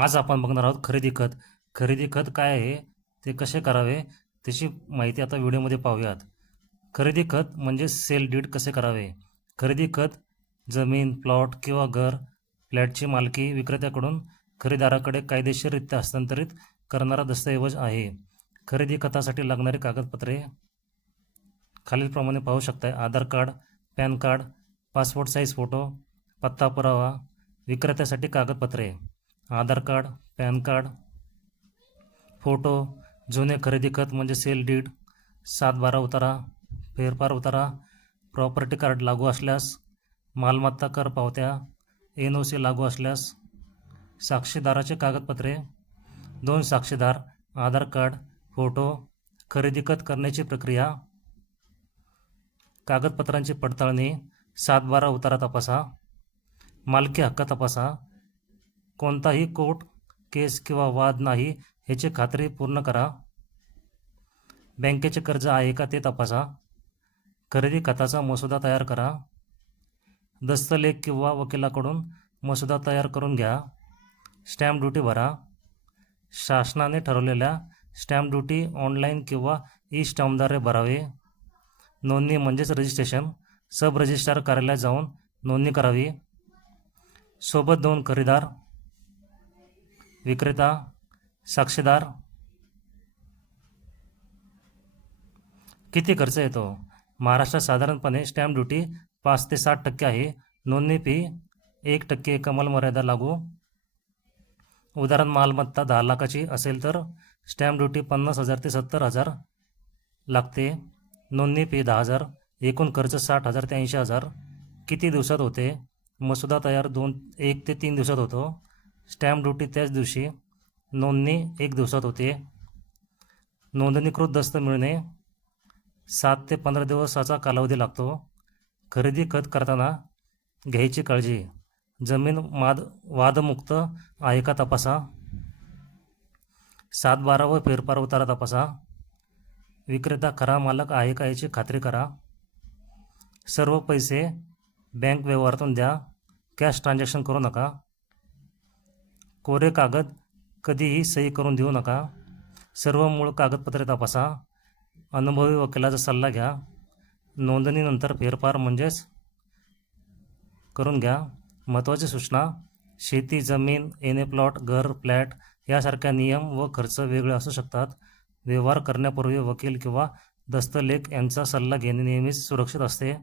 आज आपण बघणार आहोत खरेदी खत. खरेदी खत काय आहे, ते कसे करावे, त्याची माहिती आता व्हिडिओमध्ये पाहूयात. खरेदी खत म्हणजे सेल डीड कसे करावे. खरेदी खत जमीन, प्लॉट किंवा घर, फ्लॅटची मालकी विक्रेत्याकडून खरेदीदाराकडे कायदेशीररित्या हस्तांतरित करणारा दस्तऐवज आहे. खरेदी खतासाठी लागणारी कागदपत्रे खालीलप्रमाणे पाहू शकताय. Aadhaar card, PAN card, passport size photo, पत्ता पुरावा. विक्रेत्यासाठी कागदपत्रे: Aadhaar card, PAN card, photo, जुने खरेदी खत म्हणजे सेल डीड, 7/12 उतारा, फेरफार उतारा, प्रॉपर्टी कार्ड लागू असल्यास, मालमत्ता कर पावत्या, NOC लागू असल्यास. साक्षीदाराचे कागदपत्रे: 2 साक्षीदार, आधार कार्ड, फोटो. खरेदी खत करण्याची प्रक्रिया: कागदपत्रांची पडताळणी, 7/12 उतारा तपासा, मालकी हक्क तपासा, कोणताही कोर्ट केस किंवा वाद नाही ह्याची खात्री पूर्ण करा, बँकेचे कर्ज आहे का ते तपासा, खरेदी खताचा मसुदा तयार करा, दस्तलेख किंवा वकिलाकडून मसुदा तयार करून घ्या, स्टॅम्प ड्युटी भरा, शासनाने ठरवलेल्या स्टॅम्प ड्युटी ऑनलाईन किंवा स्टॅम्पद्वारे भरावे, नोंदणी म्हणजेच रजिस्ट्रेशन, सब रजिस्ट्रार कार्यालयात जाऊन नोंदणी करावी, सोबत 2 खरेदीदार, विक्रेता, साक्षीदार. किती खर्च येतो? महाराष्ट्रात साधारणपणे स्टॅम्प ड्युटी 5 ते 7% आहे. नोंदणी फी 1% कमाल मर्यादा लागू. उदाहरण मालमत्ता 10 लाखाची असेल तर स्टॅम्प ड्युटी 50,000 ते 70,000 लागते. नोंदणी फी 10,000. एकूण खर्च 60,000 ते 80,000. किती दिवसात होते? मसुदा तयार 1 ते 3 दिवसात होतो. स्टॅम्प ड्युटी त्याच दिवशी. नोंदणी 1 दिवसात होते. नोंदणीकृत दस्त मिळणे 7 ते 15 दिवसाचा कालावधी लागतो. खरेदी खत करताना घ्यायची काळजी: जमीन वादमुक्त आहे का तपासा, 7/12 व फेरफार उतारा तपासा, विक्रेता खरा मालक आहे का याची खात्री करा, सर्व पैसे बँक व्यवहारातून द्या, कॅश ट्रान्झॅक्शन करू नका, कोरे कागद कधीही सही करून देऊ नका, सर्व मूळ कागदपत्रे तपासा, अनुभवी वकिलाचा सल्ला घ्या, नोंदणीनंतर फेरफार म्हणजेच करून घ्या. महत्त्वाची सूचना: शेती जमीन, NA प्लॉट, घर, फ्लॅट यासारख्या नियम व खर्च वेगळे असू शकतात. व्यवहार करण्यापूर्वी वकील किंवा दस्तलेख यांचा सल्ला घेणे नेहमीच सुरक्षित असते.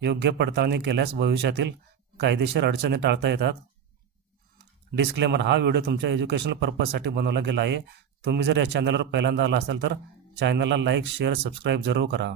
योग्य पडताळणी केल्यास भविष्यातील कायदेशीर अडचणी टाळता येतात. डिस्क्लेमर: हा व्हिडिओ तुमच्या एज्युकेशनल पर्पजसाठी बनवला गेला आहे. तुम्ही जर या चॅनलवर पहिल्यांदा आला असाल तर चॅनलला लाईक, शेअर, सबस्क्राईब जरूर करा.